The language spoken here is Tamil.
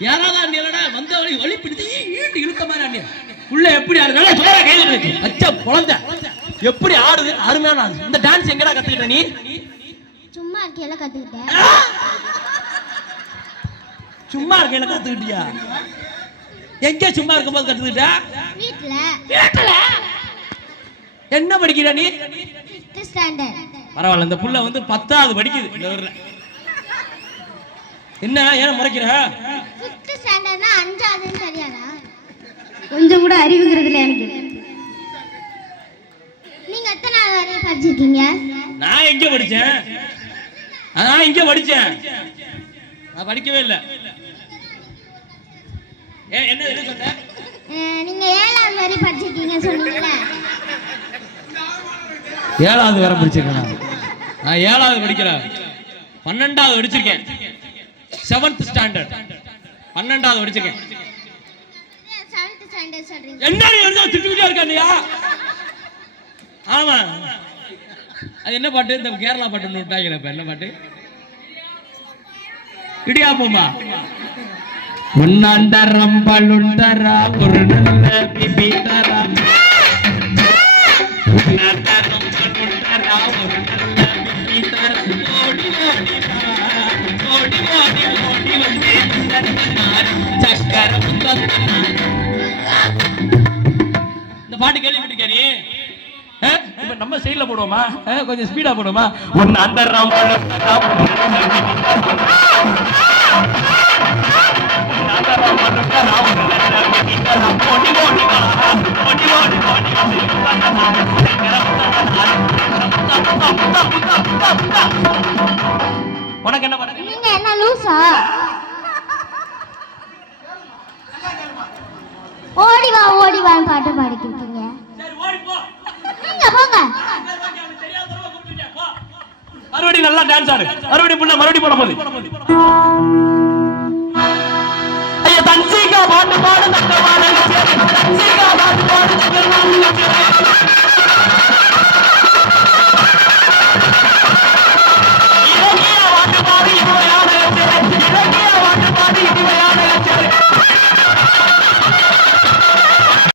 நாளைக்கு வழி பிடிச்சு ஈட்டு இழுத்த மாதிரி அண்ணே உள்ள எப்படி ஆடுது? சோறா கையில இருக்கு அச்சா குழந்தை. எப்படி ஆடுது? அருமையான ஆடு. இந்த டான்ஸ் எங்கடா கத்துக்கிட்ட நீ? சும்மா இருக்கையில கத்துக்கிட்டேன். சும்மா இருக்கையில கத்துக்கிட்டியா? எங்க சும்மா இருக்கும்போது கத்துக்கிட்ட? வீட்ல. என்ன படிக்கிற நீ? பரவாயில்ல இந்த புள்ள வந்து பத்தாவது படிக்குது. இந்த ஊர்ல. என்ன ஏன் முறைக்கிற? ஸ்டாண்டர்ட்னா அஞ்சாவதுன்னு தெரியாதா கொஞ்சம் கூட அறிவுங்கிறதுல எனக்கு நீங்க எத்தனை நாள் வரையும் படிச்சிருக்கீங்க? நான் எங்க படிச்சேன்? நான் இங்க படிச்சேன். நான் படிக்கவே இல்லை. ஏன் என்ன என்ன சொன்ன? நீங்க ஏழாவது வரை படிச்சிருக்கீங்க சொன்னீங்கல்ல. ஏழாவது வேற படிச்சிருக்கேன் நான். ஏழாவது படிக்கிறேன். பன்னெண்டாவது படிச்சிருக்கேன். செவன்த் ஸ்டாண்டர்ட் பன்னெண்டாவது படிச்சிருக்கேன். என்ன நீ வந்து திட்டுக்கிட்டே இருக்கானியா? ஆமா. அது என்ன பாட்டு? இந்த கேரளா பாட்டு ஒன்று இப்ப என்ன பாட்டு? இடியாப்போமா முன்னாண்டரம் பழுண்டரா ஒரு நல்ல பிபி தரா முன்னாண்டரம் பழுண்டரா ஒரு நல்ல பிபி தரா ஓடி ஓடி வா, ஓடி ஓடி ஓடி வந்து தந்தனார் சக்கரம் தந்தனார் இந்த பாட்டு? இப்ப நம்ம சைடுல போடுவோமா? கொஞ்சம் ஸ்பீடா போடுவோமா? ஒன்னு அந்த உனக்கு லூசா ஓடி வா ஓடி வான்னு பாட்டு பாடிக்கிருக்கீங்க சரி நீங்க போங்க. மறுபடியும் நல்லா டான்ஸ் ஆடு. மறுபடியும் புள்ள மறுபடியும் போட போகுது ஐயா தன்சிகா பாட்டு பாடு தக்க பாடு